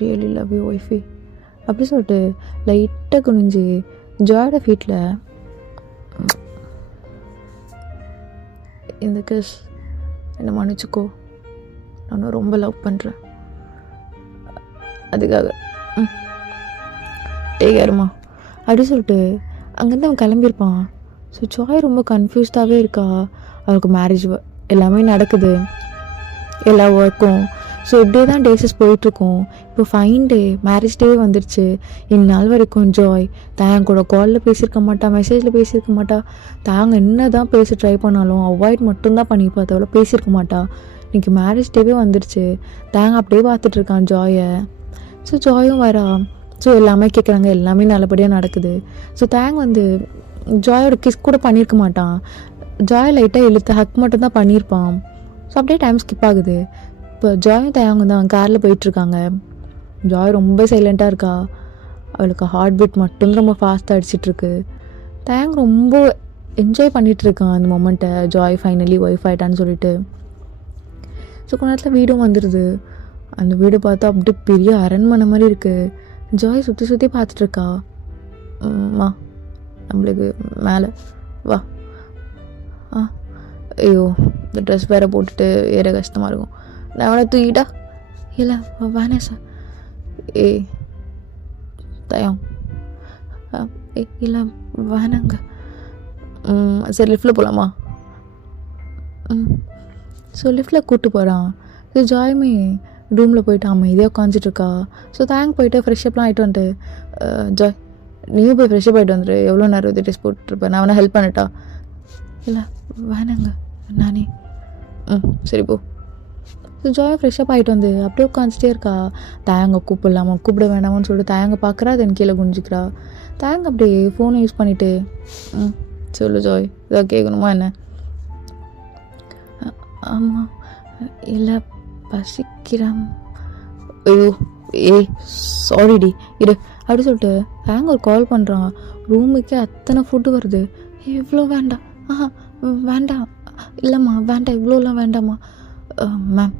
really love you wifey அப்படி சொல்லிட்டு லைட்டாக குனிஞ்சு ஜாயோட ஃபீட்டில் இந்த கிஸ் என்னை மன்னிச்சுக்கோ, நான் ரொம்ப லவ் பண்ணுறேன், அதுக்காக டேக் கேருமா அப்படி சொல்லிட்டு அங்கேருந்து அவன் கிளம்பியிருப்பான். ஸோ ஜாய் ரொம்ப கன்ஃபியூஸ்டாகவே இருக்கா. அவளுக்கு மேரேஜ் எல்லாமே நடக்குது, எல்லா ஒர்க்கும். ஸோ இப்படியே தான் டேஸஸ் போயிட்டுருக்கோம். இப்போ ஃபைன் டே, மேரேஜ் டே வந்துருச்சு. இந்நாள் வரைக்கும் ஜாய் தாங்க கூட காலில் பேசியிருக்க மாட்டா, மெசேஜில் பேசியிருக்க மாட்டா. தாங்க என்ன தான் பேச ட்ரை பண்ணாலும் அவாய்ட் மட்டும்தான் பண்ணிப்பா, தவிர பேசியிருக்க மாட்டா. இன்றைக்கி மேரேஜ் டேவே வந்துருச்சு. தாங்க அப்படியே பார்த்துட்ருக்கான் ஜாயை. ஸோ ஜாயும் வரா. ஸோ எல்லாமே கேட்குறாங்க, எல்லாமே நல்லபடியாக நடக்குது. ஸோ தேங் வந்து ஜாயோட கிஸ் கூட பண்ணியிருக்க மாட்டான். ஜாய் லைட்டாக இழுத்து ஹக் மட்டும் தான் பண்ணியிருப்பான். ஸோ அப்படியே டைம் ஸ்கிப் ஆகுது. இப்போ ஜாயும் தேங்க தான் காரில் போயிட்டுருக்காங்க. ஜாய் ரொம்ப சைலண்ட்டாக இருக்கா. அவளுக்கு ஹார்ட் பீட் மட்டும் ரொம்ப ஃபாஸ்ட்டாக அடிச்சிட்ருக்கு. தேங் ரொம்ப என்ஜாய் பண்ணிகிட்ருக்கான் அந்த மொமெண்ட்டை. ஜாய் ஃபைனலி ஒய்ஃப் ஆகிட்டான்னு சொல்லிட்டு. ஸோ கொஞ்ச நேரத்தில் வீடும் வந்துடுது. அந்த வீடு பார்த்தா அப்படியே பெரிய அரண்மனை மாதிரி இருக்குது. ஜாய் சுற்றி சுற்றி பார்த்துட்ருக்கா. மா நம்மளுக்கு மேலே வா. ஐயோ இந்த ட்ரெஸ் வேறு போட்டுட்டு ஏற கஷ்டமாக இருக்கும். நான் அவனை தூக்கிட்டா இல்லை வேணே சார். தயம் இல்லை வேணாங்க. சரி லிஃப்டில் போகலாமா? ஸோ லிஃப்டில் கூப்பிட்டு போகிறான். ஸோ ஜாயுமே ரூமில் போயிட்டு அமைதியாக உட்காந்துட்ருக்கா. ஸோ தேங்க் போயிட்டு ஃப்ரெஷ்அப்லாம் ஆகிட்டு வந்துட்டு, ஜாய் நீயும் போய் ஃப்ரெஷ்அப் ஆகிட்டு வந்துடு, எவ்வளோ நேரம் இது ட்ரெஸ் போட்டுருப்பேன், நான் வேணா ஹெல்ப் பண்ணிட்டா? இல்லை வேணாங்க நானே. சரி போ. ஸோ ஜாய் ஃப்ரெஷ்அப் ஆகிட்டு வந்து அப்படியே உட்காந்துட்டே இருக்கா. தேங்க கூப்பிடலாமா கூப்பிட வேணாமான்னு சொல்லிட்டு தேங்க பார்க்குறா. தென் கீழே குஞ்சிக்கிறா. தேங்க அப்படியே ஃபோனை யூஸ் பண்ணிவிட்டு சொல்லு ஜாய், இதாக கேட்கணுமா என்ன? ஆமாம் இல்லை பசிக்கிறான். ஐயோ சாரிடி இரு அப்படி சொல்லிட்டு தேங்க ஒரு கால் பண்ணுறான். ரூமுக்கே அத்தனை ஃபுட்டு வருது. இவ்வளோ வேண்டாம், வேண்டாம், இல்லைம்மா வேண்டாம், இவ்வளோலாம் வேண்டாம்மா. மேம்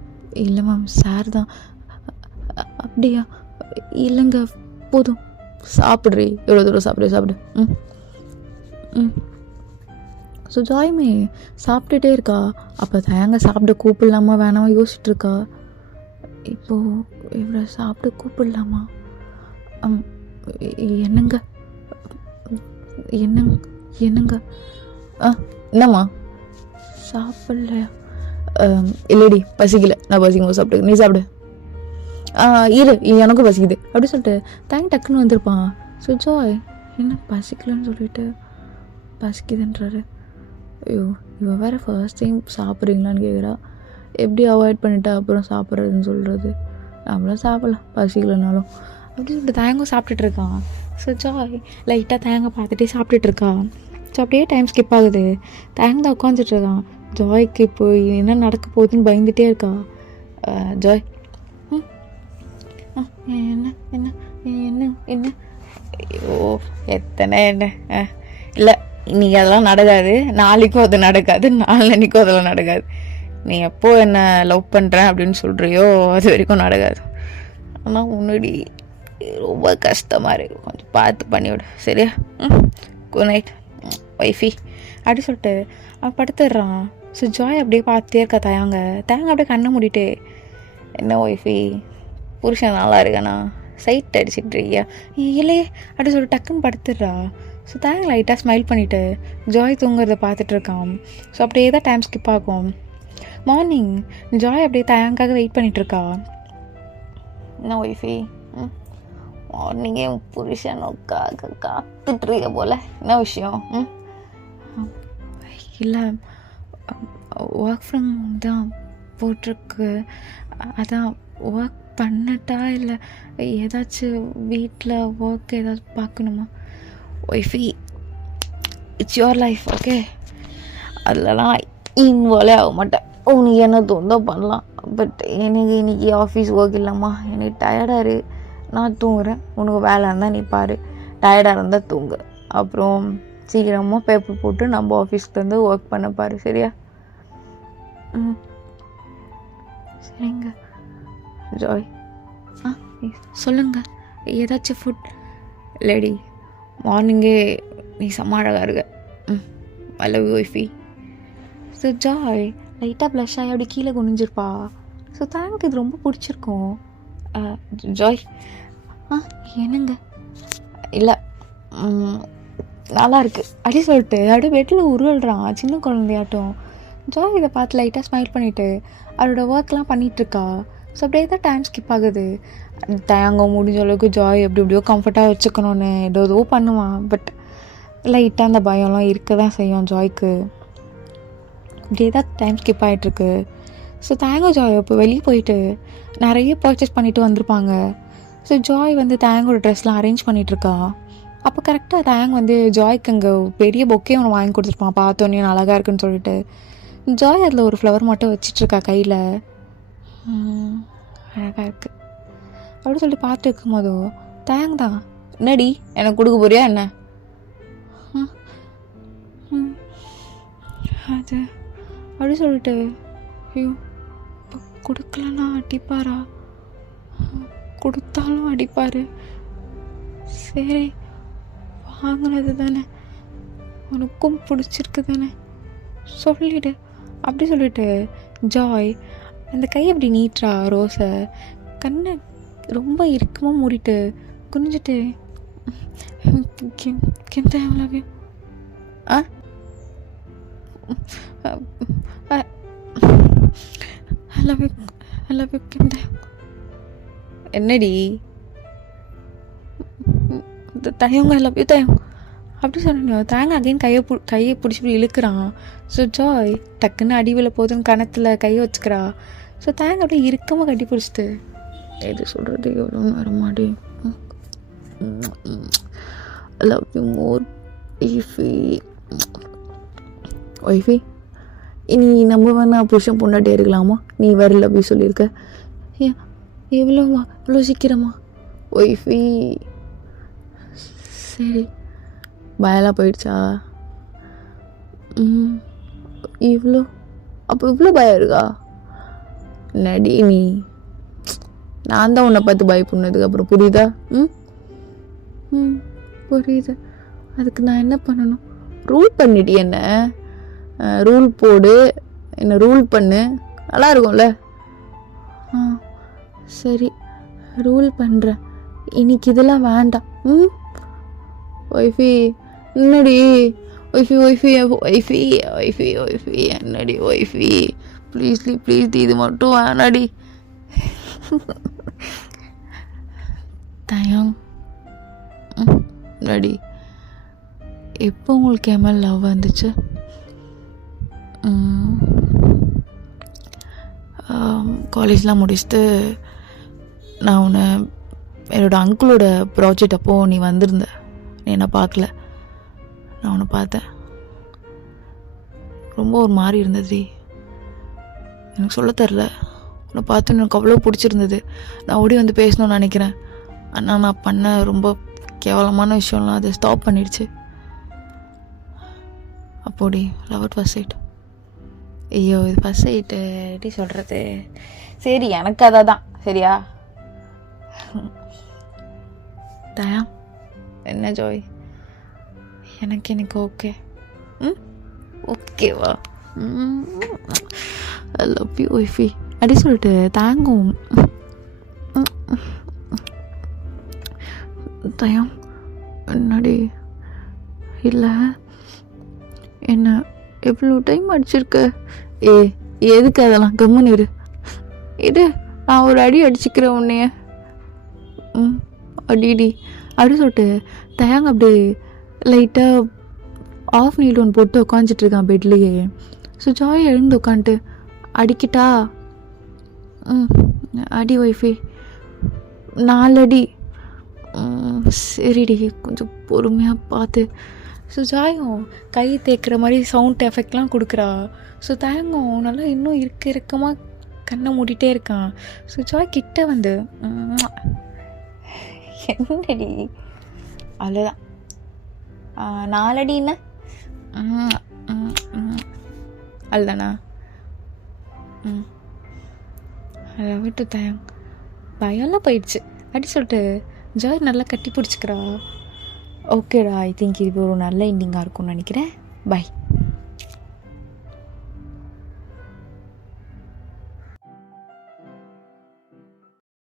இல்லை மேம் சார் தான். அப்படியா? இல்லைங்க போதும், சாப்பிட்றி, எவ்வளோ தூரம் சாப்பிடு. ஸோ ஜாயுமே சாப்பிட்டுட்டே இருக்கா. அப்போ தேங்க சாப்பிட கூப்பிடலாமா வேணாமா யோசிச்சுட்ருக்கா. இப்போது இவ்வளோ சாப்பிட கூப்பிடலாமா? என்னங்க என்னம்மா சாப்பிட்லையா? இல்லடி பசிக்கல, நான் பசிக்கும்போது சாப்பிட்டு, நீ சாப்பிடு. இரு எனக்கும் பசிக்குது அப்படி சொல்லிட்டு தேங்க டக்குன்னு வந்திருப்பான். ஸோ ஜாய் என்ன பசிக்கலன்னு சொல்லிட்டு பசிக்குதுன்றாரு. ஐயோ இவன் வேறு ஃபர்ஸ்ட் டைம் சாப்பிட்றீங்களான்னு கேட்குறா. எப்படி அவாய்ட் பண்ணிட்டா அப்புறம் சாப்பிட்றதுன்னு சொல்கிறது? நம்மளும் சாப்பிட்லாம் பசிக்கலனாலும் அப்படி சொல்லிட்டு தேங்காய் சாப்பிட்டுட்ருக்கான். ஸோ ஜாய் லைட்டாக தேங்காய் பார்த்துட்டே சாப்பிட்டுட்ருக்கா. ஸோ அப்படியே டைம் ஸ்கிப் ஆகுது. தேங்காய் உட்காந்துட்ருக்கான். ஜாய்க்கு இப்போ என்ன நடக்க போகுதுன்னு பயந்துகிட்டே இருக்கா. ஜாய் என்ன என்ன என்ன என்ன ஐயோ எத்தனை என்ன இல்லை இன்றைக்கி அதெல்லாம் நடக்காது, நாளைக்கும் அது நடக்காது, நாளன்னைக்கும் அதெல்லாம் நடக்காது. நீ எப்போ என்ன லவ் பண்ணுறேன் அப்படின்னு சொல்கிறியோ அது வரைக்கும் நடக்காது. ஆனால் முன்னாடி ரொம்ப கஷ்டமாக இருக்குது, கொஞ்சம் பார்த்து பண்ணிவிடு சரியா? குட் நைட் ஒய்ஃபி அப்படி சொல்லிட்டு அவன் படுத்துடுறான். ஸோ ஜாய் அப்படியே பார்த்துட்டே இருக்கா. தேங்க அப்படியே கண்ணை மூடிட்டு, என்ன ஒய்ஃபி புருஷன் நல்லா இருக்கானா, சைட் அடிச்சுட்ருக்கியா? இல்லையே அப்படி சொல்லிட்டு டக்குன்னு படுத்துடுறா. ஸோ தேங்க லைட்டாக ஸ்மைல் பண்ணிவிட்டு ஜாய் தூங்குறத பார்த்துட்ருக்கான். ஸோ அப்படியே தான் டைம் ஸ்கிப் ஆகும். மார்னிங் ஜாய் அப்படியே தேங்காக வெயிட் பண்ணிகிட்ருக்கா. என்ன ஒய்ஃபி மார்னிங்கே புருஷனுக்காக காத்துட்ருக்க போல், என்ன விஷயம்? இல்லை ஒர்க் ஃப்ரம் தான் போட்டிருக்கு, அதான் ஒர்க் பண்ணட்டா இல்லை ஏதாச்சும் வீட்டில் ஒர்க் ஏதாச்சும் பார்க்கணுமா? Wifey it's your life okay, அதிலலாம் இன்வால்வே ஆக மாட்டேன். உனக்கு என்ன தோணுதோ பண்ணலாம். பட் எனக்கு இன்றைக்கி ஆஃபீஸ் ஒர்க் இல்லைம்மா, எனக்கு டயர்டாக இரு, நான் தூங்குறேன். உனக்கு வேலை இருந்தால் நீ பாரு, டயர்டாக இருந்தால் தூங்கு. அப்புறம் சீக்கிரமாக பேப்பர் போட்டு நம்ம ஆஃபீஸ்க்கு வந்து ஒர்க் பண்ண பாரு சரியா? சரிங்க ஜாய் சொல்லுங்க, ஏதாச்சும் ஃபுட்? லேடி மார்னிங்கே நீ செம்ம அழகாக இருக்க. ஐ love you wifey. So Joy லைட்டாக ப்ளஷ் ஆகி அப்படி கீழே குனிஞ்சிருப்பா. ஸோ தேங்க், இது ரொம்ப பிடிச்சிருக்கும். ஜாய் என்னங்க? இல்லை நல்லா இருக்குது அப்படி சொல்லிட்டு அப்படியே பெட்டில் உருள்றான் சின்ன குழந்தையாட்டம். ஜாய் இதை பார்த்து லைட்டாக ஸ்மைல் பண்ணிவிட்டு அவரோட ஒர்க்லாம் பண்ணிகிட்ருக்கா. ஸோ அப்படியே தான் டைம் ஸ்கிப் ஆகுது. தேங்க முடிஞ்ச அளவுக்கு ஜாய் எப்படி எப்படியோ கம்ஃபர்ட்டாக வச்சுக்கணுன்னு ஏதோ பண்ணுவான். பட் லைட்டாக அந்த பயம்லாம் இருக்க தான் செய்யும் ஜாய்க்கு. இப்படியே தான் டைம் ஸ்கிப் ஆகிட்டுருக்கு. ஸோ தேங்கோ ஜாய் இப்போ வெளியே போயிட்டு நிறைய பர்ச்சேஸ் பண்ணிவிட்டு வந்திருப்பாங்க. ஸோ ஜாய் வந்து தேங்கோட ட்ரெஸ்லாம் அரேஞ்ச் பண்ணிகிட்ருக்கா. அப்போ கரெக்டாக தேங் வந்து ஜாய்க்கு அங்கே பெரிய பொக்கே ஒன்று வாங்கி கொடுத்துருப்பான். பார்த்தோன்னே அழகாக இருக்குன்னு சொல்லிட்டு ஜாய் அதில் ஒரு ஃப்ளவர் மட்டும் வச்சிட்ருக்கா கையில். அழகாக இருக்குது அப்படி சொல்லிட்டு பார்த்துட்டு இருக்கும் போதோ தேங் தான், என்னடி எனக்கு கொடுக்க போறியா என்ன? அது அப்படி சொல்லிட்டு ஐயோ இப்போ கொடுக்கலன்னா அடிப்பாரா? கொடுத்தாலும் அடிப்பார். சரி வாங்கினது தானே, உனக்கும் பிடிச்சிருக்கு தானே, சொல்லிவிடு அப்படி சொல்லிட்டு ஜாய் அந்த கை அப்படி நீட்டுறா. ரோஸை கண்ணை ரொம்ப இறுக்கமாக மூடிட்டு குனிஞ்சிட்டு love you I love you என்னடி தயங்க ஐ லவ் யூ தயம் அப்படி சொன்ன தேங்க அகைன் கையை பிடிச்சி இழுக்கிறான். ஸோ ஜாய் டக்குன்னு அடிவில் போதுன்னு கணத்தில் கையை வச்சுக்கிறா. ஸோ தேங்க அப்படியே இறுக்கமாக கட்டி பிடிச்சிட்டு எது சொல்கிறது எவ்வளோ வரமாடி I love you more wifey. இனி நம்ம வேணா புருஷன் பொண்டாட்டியே இருக்கலாமா? நீ வேறு லவ் யூ சொல்லியிருக்க. ஏன் எவ்வளோவா இவ்வளோ சீக்கிரமா ஒய்ஃபி? சரி பயலாம் போயிடுச்சா? இவ்வளோ அப்போ இவ்வளோ பயம் இருக்கா? நடி நீ, நான் தான் உன்னை பார்த்து பயப்படுனதுக்கு அப்புறம் புரியுதா? புரியுது. அதுக்கு நான் என்ன பண்ணணும்? ரூல் பண்ணிட்டு என்ன ரூல் போடு, என்ன ரூல் பண்ணு, நல்லா இருக்கும்ல? சரி ரூல் பண்ணுறேன். இன்னைக்கு இதெல்லாம் வேண்டாம். ஒய்ஃபி என்னடி wifey wifey wifey wifey wifey என்னடி ஒய்ஃபி ப்ளீஸ்லி ப்ளீஸ் இது மட்டும் வேணாடி. தயம் நடி. எப்போ உங்களுக்கு என் மேலே லவ் வந்துச்சு? காலேஜ்லாம் முடிச்சுட்டு நான் உன்னை என்னோடய அங்கிளோட ப்ராஜெக்ட் அப்போது நீ வந்திருந்த. நீ என்னை பார்க்கல, நான் உன்னை பார்த்தேன். ரொம்ப ஒரு மாதிரி இருந்தது, எனக்கு சொல்ல தெரில. உன்னை பார்த்து எனக்கு அவ்வளோ பிடிச்சிருந்தது. நான் ஓடி வந்து பேசணும்னு நினைக்கிறேன். ஆனால் நான் பண்ண ரொம்ப கேவலமான விஷயம்லாம் அதை ஸ்டாப் பண்ணிடுச்சு. அப்போடி லவ் அட் ஃபர்ஸ்ட் சைட். ஐயோ இது ஃபர்ஸ்ட் சைட்டு எப்படி சொல்கிறது? சரி எனக்கு அதை தான் சரியா? தயம் என்ன ஜாய்? எனக்கு ஓகே. ஓகேவா? ஐ லவ் யூ ஒய்ஃபி அப்படி சொல்லிட்டு தாங்கும். தயம் என்னடி? இல்லை என்ன எவ்வளோ டைம் அடிச்சிருக்க? எதுக்கு அதெல்லாம்? கம்முன்னு இரு நான் ஒரு அடி அடிச்சுக்கிறேன் உன்னைய. அடிடி அப்படி சொல்லிட்டு தயாங்க அப்படியே லைட்டாக ஆஃப் நீட் ஒன்று போட்டு உட்காந்துட்ருக்கான் பெட்லேயே. ஸோ ஜாய் எழுந்து உட்காந்துட்டு அடிக்கிட்டா? அடி ஒய்ஃபி 4 அடி. சரிடி கொஞ்சம் பொறுமையாக பார்த்து. ஸோ ஜாயும் கை தேய்க்கிற மாதிரி சவுண்ட் எஃபெக்ட்லாம் கொடுக்குறா. ஸோ தயங்கும் நல்லா இன்னும் இறுக்கமாக கண்ணை மூடிட்டே இருக்கான். ஸோ ஜாய் கிட்ட வந்து என்னடி அவ்வளோதான் 4 அடின்னா அதுதானா? அதை விட்டு தயம் பயம்லாம் போயிடுச்சு அப்படி சொல்லிட்டு ஜாய் நல்லா கட்டி பிடிச்சிக்கிறா. ஓகேடா, ஐ திங்க் இது ஒரு நல்ல எண்டிங்காக இருக்கும்னு நினைக்கிறேன். பை.